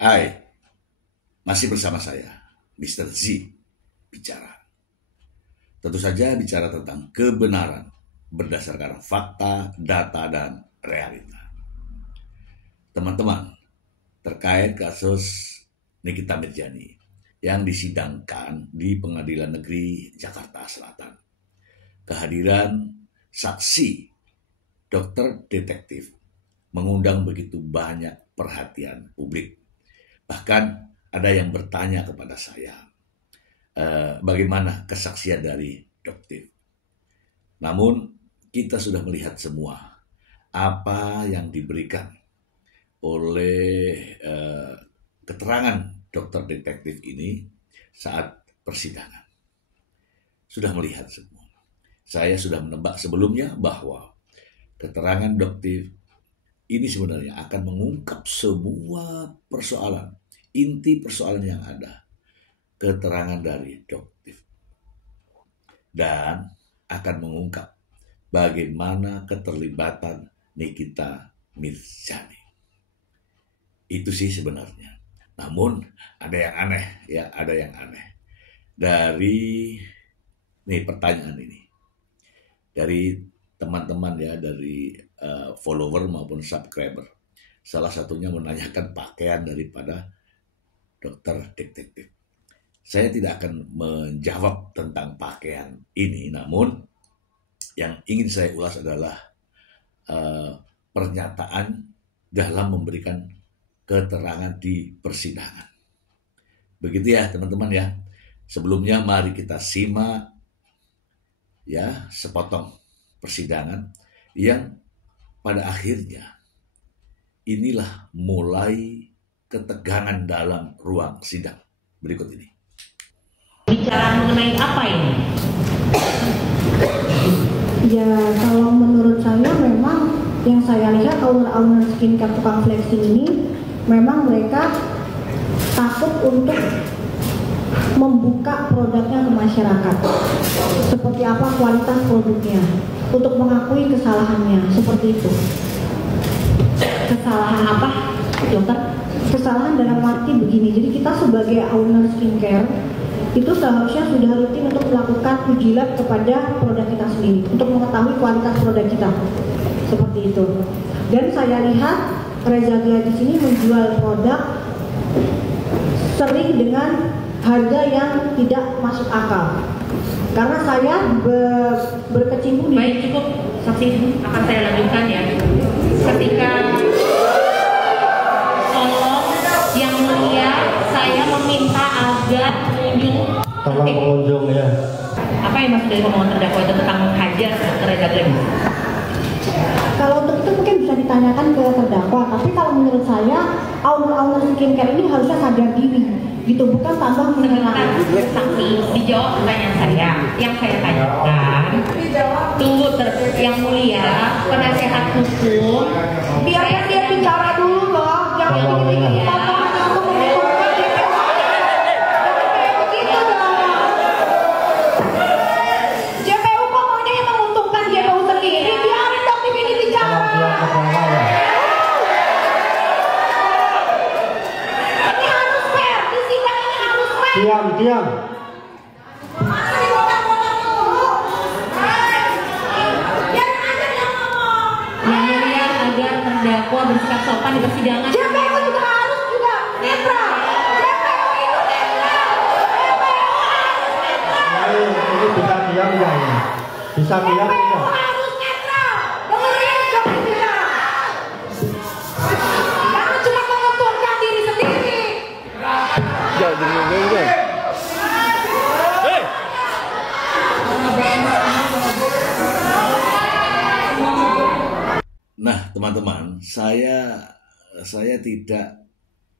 Hai, masih bersama saya, Mr. Z, bicara. Tentu saja bicara tentang kebenaran berdasarkan fakta, data, dan realita. Teman-teman, terkait kasus Nikita Mirjani yang disidangkan di Pengadilan Negeri Jakarta Selatan. Kehadiran saksi dokter detektif mengundang begitu banyak perhatian publik. Bahkan ada yang bertanya kepada saya, bagaimana kesaksian dari dokter. Namun kita sudah melihat semua apa yang diberikan oleh keterangan dokter detektif ini saat persidangan. Sudah melihat semua. Saya sudah menebak sebelumnya bahwa keterangan dokter ini sebenarnya akan mengungkap sebuah persoalan, inti persoalan yang ada, keterangan dari dokter. Dan akan mengungkap bagaimana keterlibatan Nikita Mirjani. Itu sih sebenarnya. Namun ada yang aneh, ya ada yang aneh. Dari pertanyaan ini. Dari teman-teman ya, dari follower maupun subscriber. Salah satunya menanyakan pakaian daripada dokter detektif. Saya tidak akan menjawab tentang pakaian ini, namun yang ingin saya ulas adalah pernyataan dalam memberikan keterangan di persidangan. Begitu ya teman-teman ya. Sebelumnya mari kita simak ya sepotong persidangan yang pada akhirnya inilah mulai ketegangan dalam ruang sidang. Berikut ini. Bicara mengenai apa ini? Ya, kalau menurut saya memang yang saya lihat owner skincare tukang flexing ini memang mereka takut untuk membuka produknya ke masyarakat. Seperti apa kualitas produknya, untuk mengakui kesalahannya, seperti itu. Kesalahan apa, dokter? Kesalahan dalam arti begini, jadi kita sebagai owner skincare itu seharusnya sudah rutin untuk melakukan uji lab kepada produk kita sendiri untuk mengetahui kualitas produk kita, seperti itu. Dan saya lihat Reza Gladys ini menjual produk sering dengan harga yang tidak masuk akal. Karena saya berkecimpung di... Baik, cukup. Saksi akan saya lanjutkan ya. Ketika tolong yang mulia, saya meminta agar pengunjung ya. Apa yang maksud dari omongan terdakwa itu tentang menghajar dokter Reza Gladys? Kalau untuk itu mungkin bisa ditanyakan ke terdakwa, tapi kalau menurut saya owner skincare ini harusnya sadar diri, gitu, bukan tambah menyerang. Saksi dijawab pertanyaan saya. Yang saya tanyakan, tunggu yang mulia, penasehat hukum, Biarkan dia bicara dulu loh, jangan begini-begini potongan aku mengumpulkan DPO. Jangan kayak begitu dong. JPU kok maunya yang menguntungkan JPU sendiri, biarin dong ini bicara. Ini harus fair, di sidang ini harus fair. Diam. Masa dipotong-potong dulu? Jangan aja dia ngomong. yang mulia agar terdakwa bersikap sopan di persidangan. JPU juga harus juga netral. JPU itu netral. JPU harus netral. Ini bisa diam ya ini. Bisa diam JPU ya. harus netral. Dengerin dokter bicara. Jangan cuma menguntungkan diri sendiri. Nah, teman-teman, saya tidak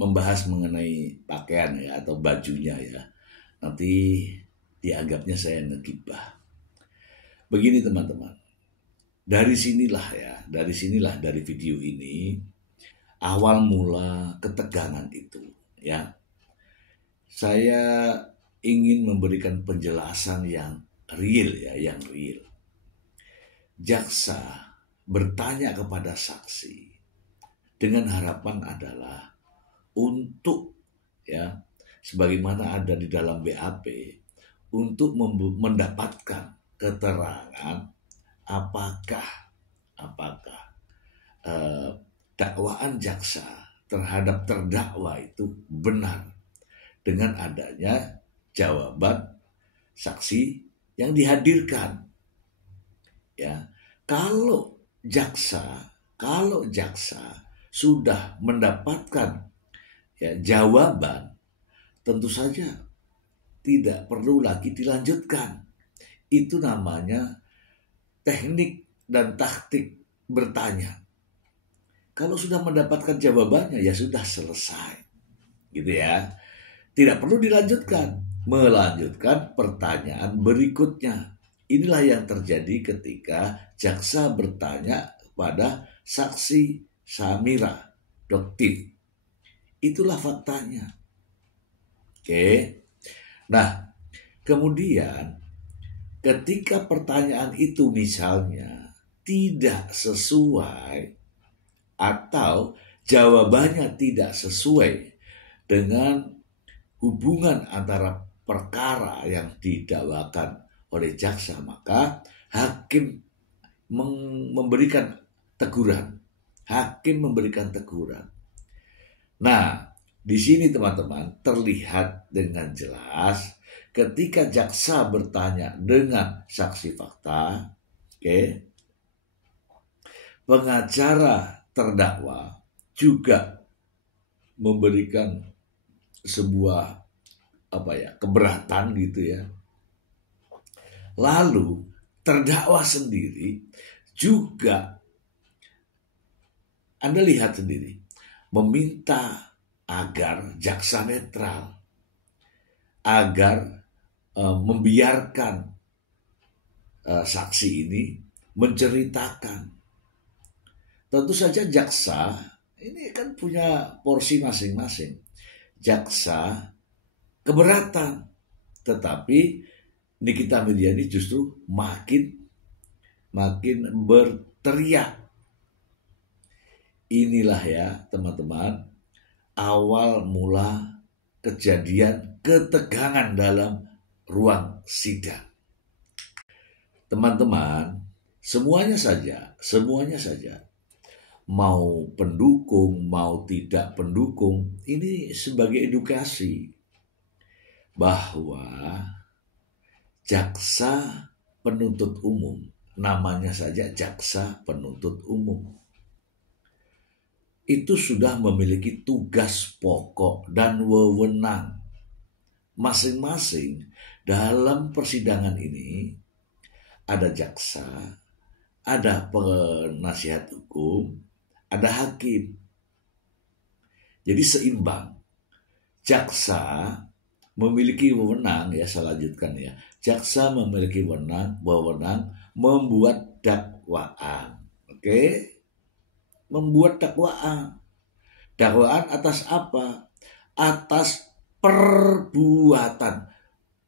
membahas mengenai pakaian ya atau bajunya ya. Nanti dianggapnya saya ngegibah. Begini teman-teman. Dari sinilah dari video ini awal mula ketegangan itu ya. Saya ingin memberikan penjelasan yang real ya, yang real. Jaksa bertanya kepada saksi dengan harapan adalah untuk ya sebagaimana ada di dalam BAP untuk mendapatkan keterangan apakah dakwaan jaksa terhadap terdakwa itu benar dengan adanya jawaban saksi yang dihadirkan. Ya, kalau jaksa sudah mendapatkan ya jawaban, tentu saja tidak perlu lagi dilanjutkan. Itu namanya teknik dan taktik bertanya. Kalau sudah mendapatkan jawabannya ya sudah selesai, gitu ya. Tidak perlu dilanjutkan, melanjutkan pertanyaan berikutnya. Inilah yang terjadi ketika jaksa bertanya pada saksi Samira Doktif. Itulah faktanya. Oke. Nah, kemudian ketika pertanyaan itu misalnya tidak sesuai atau jawabannya tidak sesuai dengan hubungan antara perkara yang didakwakan oleh jaksa, maka hakim memberikan teguran. Nah, di sini teman-teman terlihat dengan jelas ketika jaksa bertanya dengan saksi fakta, pengacara terdakwa juga memberikan sebuah keberatan gitu ya. Lalu terdakwa sendiri juga, Anda lihat sendiri, meminta agar jaksa netral, agar membiarkan saksi ini menceritakan. Tentu saja jaksa ini kan punya porsi masing-masing. Jaksa keberatan, tetapi Nikita Miryani justru makin berteriak. Inilah ya teman-teman awal mula kejadian ketegangan dalam ruang sidang. Teman-teman, semuanya saja mau pendukung, mau tidak pendukung, ini sebagai edukasi bahwa jaksa penuntut umum, namanya saja jaksa penuntut umum, itu sudah memiliki tugas pokok dan wewenang masing-masing. Dalam persidangan ini ada jaksa, ada penasihat hukum, ada hakim. Jadi seimbang. Jaksa memiliki wewenang ya, saya lanjutkan ya. Jaksa memiliki wewenang membuat dakwaan. Oke? Membuat dakwaan. Dakwaan atas apa? Atas perbuatan.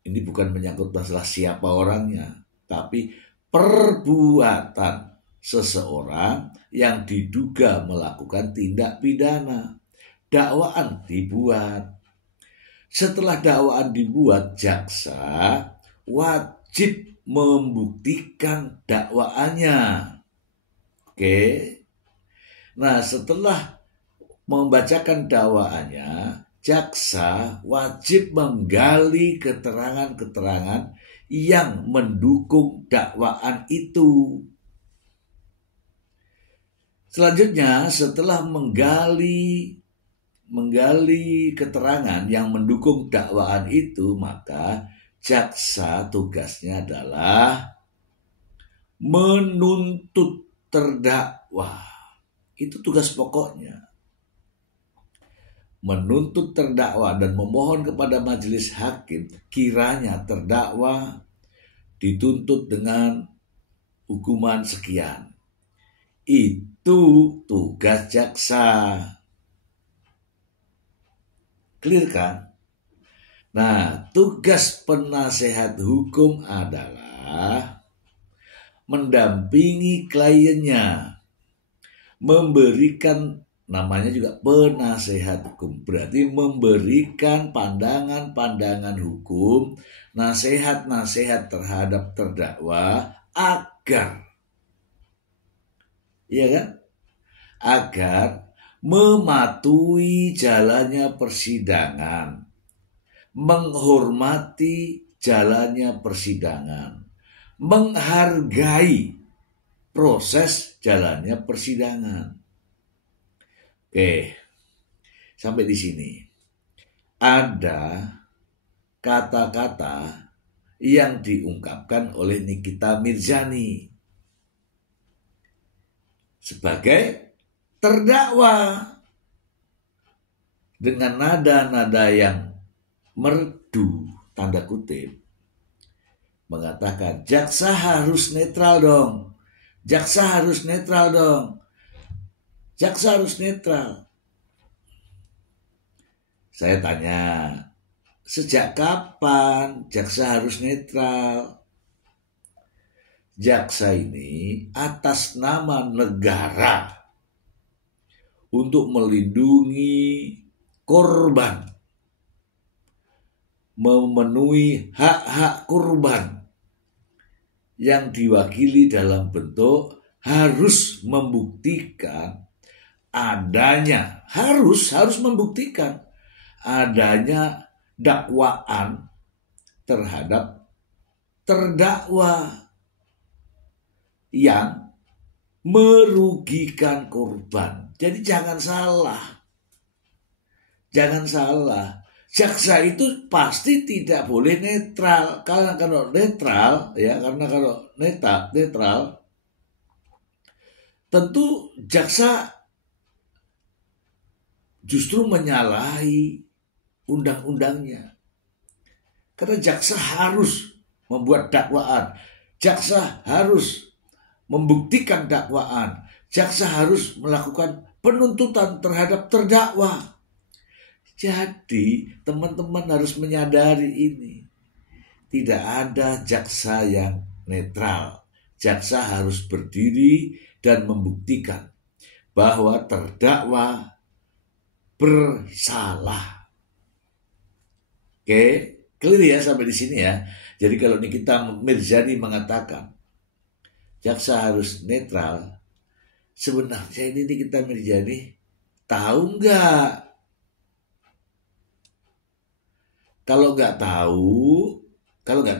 Ini bukan menyangkut masalah siapa orangnya, tapi perbuatan seseorang yang diduga melakukan tindak pidana. Dakwaan dibuat. Setelah dakwaan dibuat, jaksa wajib membuktikan dakwaannya. Oke. Nah, setelah membacakan dakwaannya, jaksa wajib menggali keterangan-keterangan yang mendukung dakwaan itu. Selanjutnya, setelah menggali keterangan yang mendukung dakwaan itu, maka jaksa tugasnya adalah menuntut terdakwa. Itu tugas pokoknya. Menuntut terdakwa dan memohon kepada majelis hakim kiranya terdakwa dituntut dengan hukuman sekian. Itu tugas jaksa. Clear kan? Nah, tugas penasehat hukum adalah mendampingi kliennya, memberikan namanya juga penasehat hukum. Berarti memberikan pandangan-pandangan hukum, nasihat-nasihat terhadap terdakwa agar, iya kan? Agar mematuhi jalannya persidangan, menghormati jalannya persidangan, menghargai proses jalannya persidangan. Oke, sampai di sini. Ada kata-kata yang diungkapkan oleh Nikita Mirzani sebagai terdakwa dengan nada-nada yang merdu, tanda kutip, mengatakan jaksa harus netral dong. Jaksa harus netral dong. Jaksa harus netral. Saya tanya, sejak kapan jaksa harus netral? Jaksa ini atas nama negara untuk melindungi korban, memenuhi hak-hak korban yang diwakili dalam bentuk harus membuktikan adanya, harus membuktikan adanya dakwaan terhadap terdakwa yang merugikan korban. Jadi jangan salah. Jaksa itu pasti tidak boleh netral. Karena kalau netral, tentu jaksa justru menyalahi undang-undangnya. Karena jaksa harus membuat dakwaan. Jaksa harus membuktikan dakwaan. Jaksa harus melakukan penuntutan terhadap terdakwa. Jadi teman-teman harus menyadari ini. Tidak ada jaksa yang netral. Jaksa harus berdiri dan membuktikan bahwa terdakwa bersalah. Oke, clear ya sampai di sini ya. Jadi kalau Nikita Mirzani mengatakan jaksa harus netral, sebenarnya ini Nikita Mirzani tahu nggak? Kalau nggak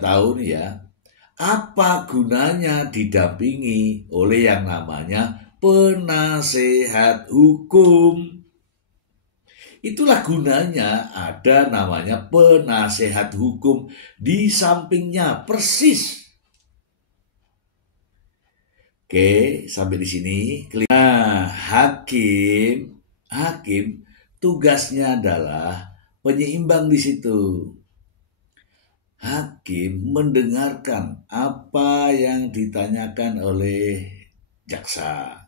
tahu nih ya, apa gunanya didampingi oleh yang namanya penasehat hukum? Itulah gunanya ada namanya penasehat hukum di sampingnya persis. Oke, sampai di sini. Nah, hakim tugasnya adalah penyeimbang di situ. Hakim mendengarkan apa yang ditanyakan oleh jaksa.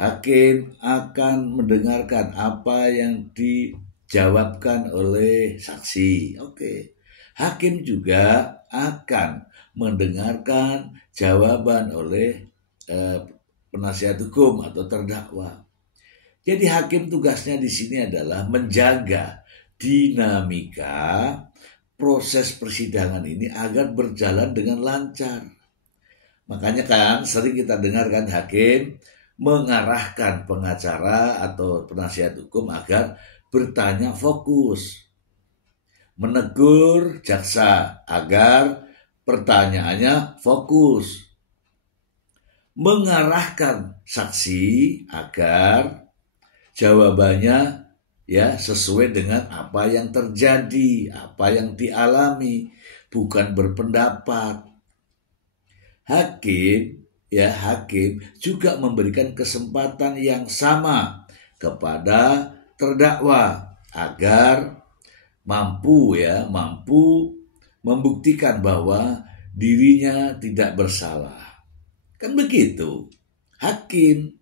Hakim akan mendengarkan apa yang dijawabkan oleh saksi. Oke. Hakim juga akan mendengarkan jawaban oleh penasihat hukum atau terdakwa. Jadi hakim tugasnya di sini adalah menjaga dinamika proses persidangan ini agar berjalan dengan lancar. Makanya kan sering kita dengarkan hakim mengarahkan pengacara atau penasihat hukum agar bertanya fokus. Menegur jaksa agar pertanyaannya fokus. Mengarahkan saksi agar jawabannya ya sesuai dengan apa yang terjadi, apa yang dialami, bukan berpendapat. Hakim juga memberikan kesempatan yang sama kepada terdakwa agar mampu membuktikan bahwa dirinya tidak bersalah. Kan begitu, hakim.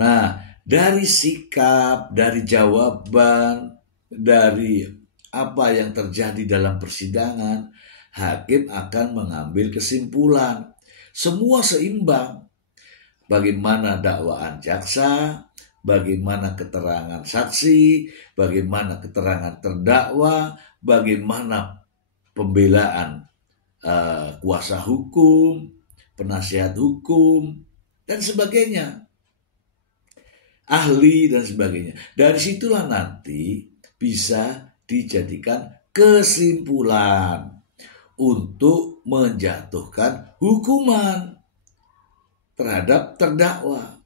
Nah, dari sikap, dari jawaban, dari apa yang terjadi dalam persidangan, hakim akan mengambil kesimpulan. Semua seimbang. Bagaimana dakwaan jaksa, bagaimana keterangan saksi, bagaimana keterangan terdakwa, bagaimana pembelaan kuasa hukum, penasihat hukum, dan sebagainya, ahli dan sebagainya. Dari situlah nanti bisa dijadikan kesimpulan untuk menjatuhkan hukuman terhadap terdakwa.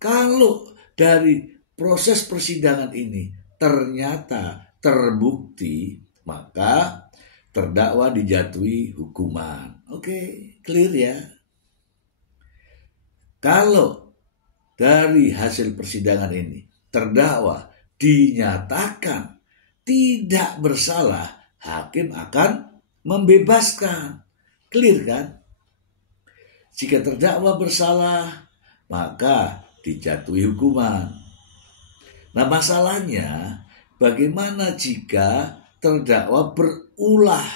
Kalau dari proses persidangan ini ternyata terbukti, maka terdakwa dijatuhi hukuman. Oke, clear ya? Kalau dari hasil persidangan ini terdakwa dinyatakan tidak bersalah, hakim akan membebaskan. Clear kan? Jika terdakwa bersalah, maka dijatuhi hukuman. Nah, masalahnya bagaimana jika terdakwa berulah?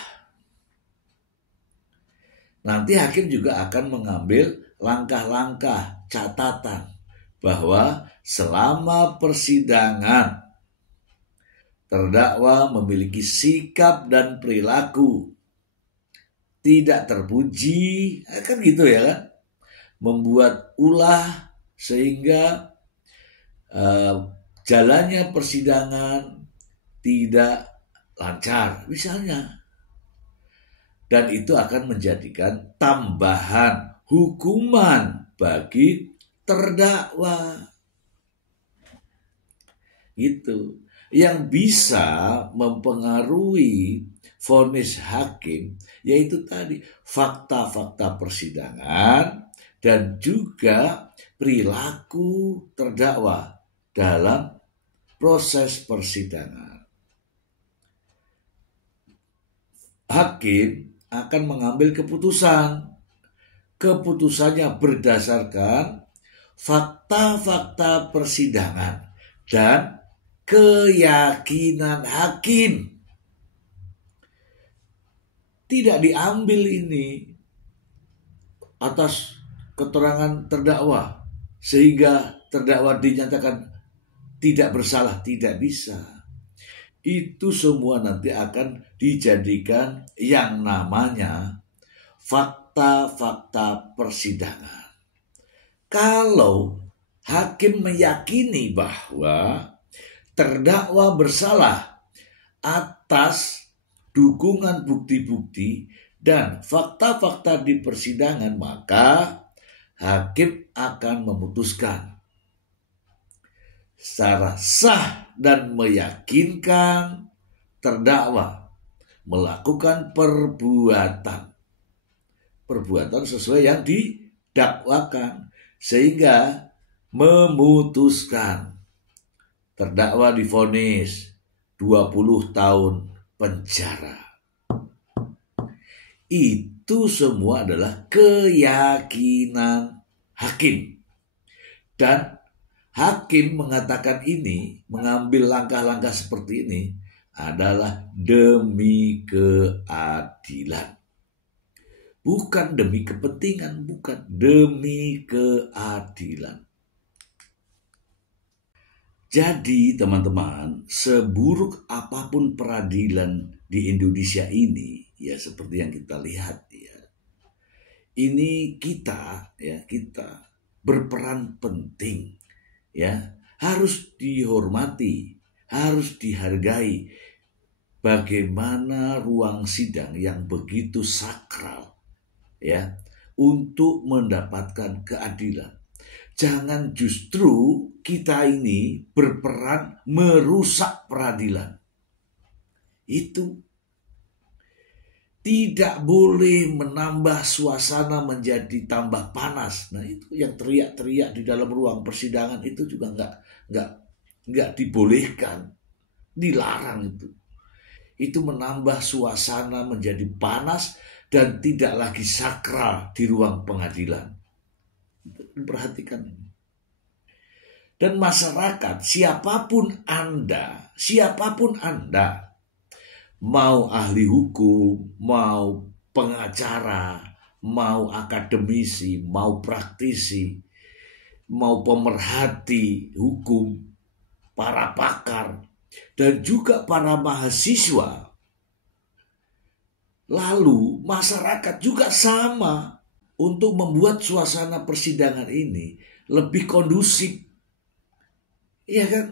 Nanti hakim juga akan mengambil langkah-langkah catatan bahwa selama persidangan terdakwa memiliki sikap dan perilaku tidak terpuji, kan gitu ya kan? Membuat ulah sehingga jalannya persidangan tidak lancar misalnya. Dan itu akan menjadikan tambahan hukuman bagi terdakwa. Gitu. Yang bisa mempengaruhi vonis hakim yaitu tadi fakta-fakta persidangan dan juga perilaku terdakwa dalam proses persidangan. Hakim akan mengambil keputusan. Keputusannya berdasarkan fakta-fakta persidangan dan keyakinan hakim. Tidak diambil ini atas keterangan terdakwa sehingga terdakwa dinyatakan tidak bersalah, tidak bisa. Itu semua nanti akan dijadikan yang namanya fakta-fakta persidangan. Kalau hakim meyakini bahwa terdakwa bersalah atas dukungan bukti-bukti dan fakta-fakta di persidangan, maka hakim akan memutuskan secara sah dan meyakinkan terdakwa melakukan perbuatan sesuai yang didakwakan, sehingga memutuskan terdakwa divonis 20 tahun penjara. Itu semua adalah keyakinan hakim. Dan hakim mengatakan ini, mengambil langkah-langkah seperti ini adalah demi keadilan. Bukan demi kepentingan, bukan, demi keadilan. Jadi teman-teman, seburuk apapun peradilan di Indonesia ini, ya seperti yang kita lihat ya, ini kita berperan penting, ya harus dihormati, harus dihargai. Bagaimana ruang sidang yang begitu sakral, ya, untuk mendapatkan keadilan. Jangan justru kita ini berperan merusak peradilan. Itu tidak boleh menambah suasana menjadi tambah panas. Nah itu yang teriak-teriak di dalam ruang persidangan itu juga nggak dibolehkan, dilarang itu. Itu menambah suasana menjadi panas dan tidak lagi sakral di ruang pengadilan. Perhatikan ini. Dan masyarakat, siapapun Anda, mau ahli hukum, mau pengacara, mau akademisi, mau praktisi, mau pemerhati hukum, para pakar, dan juga para mahasiswa. Lalu masyarakat juga sama untuk membuat suasana persidangan ini lebih kondusif. Iya kan?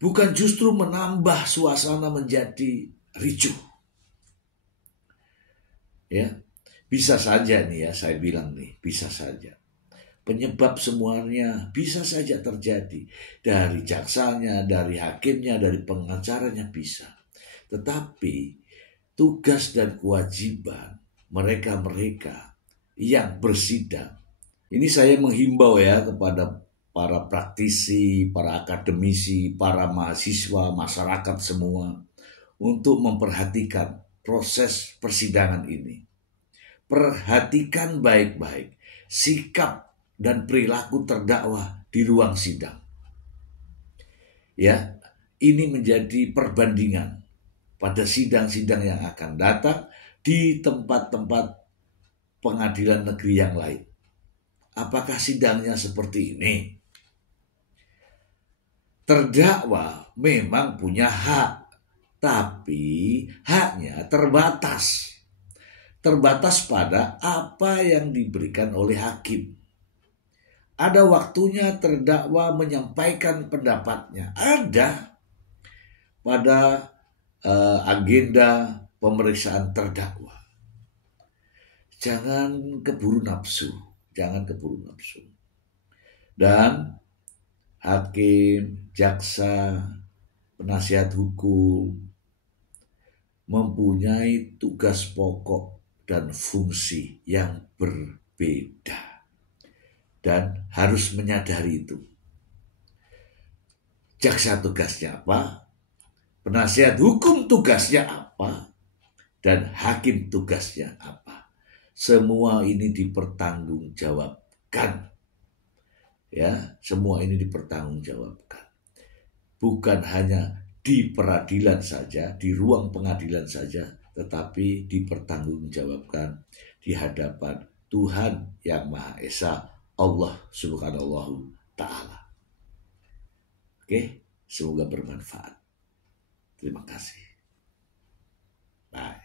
Bukan justru menambah suasana menjadi ricuh. Ya, bisa saja nih ya, saya bilang nih, bisa saja. Penyebab semuanya bisa saja terjadi. Dari jaksanya, dari hakimnya, dari pengacaranya bisa. Tetapi tugas dan kewajiban mereka-mereka yang bersidang. Ini saya menghimbau ya kepada para praktisi, para akademisi, para mahasiswa, masyarakat semua untuk memperhatikan proses persidangan ini. Perhatikan baik-baik sikap dan perilaku terdakwa di ruang sidang. Ya, ini menjadi perbandingan pada sidang-sidang yang akan datang di tempat-tempat pengadilan negeri yang lain. Apakah sidangnya seperti ini? Terdakwa memang punya hak, tapi haknya terbatas. Terbatas pada apa yang diberikan oleh hakim. Ada waktunya terdakwa menyampaikan pendapatnya. Ada pada agenda pemeriksaan terdakwa. Jangan keburu nafsu. Dan hakim, jaksa, penasihat hukum mempunyai tugas pokok dan fungsi yang berbeda. Dan harus menyadari itu. Jaksa tugasnya apa? Penasihat hukum tugasnya apa? Dan hakim tugasnya apa? Semua ini dipertanggungjawabkan. Ya, semua ini dipertanggungjawabkan. Bukan hanya di peradilan saja, di ruang pengadilan saja, tetapi dipertanggungjawabkan di hadapan Tuhan yang Maha Esa, Allah Subhanahu Ta'ala. Oke, semoga bermanfaat. Terima kasih. Bye.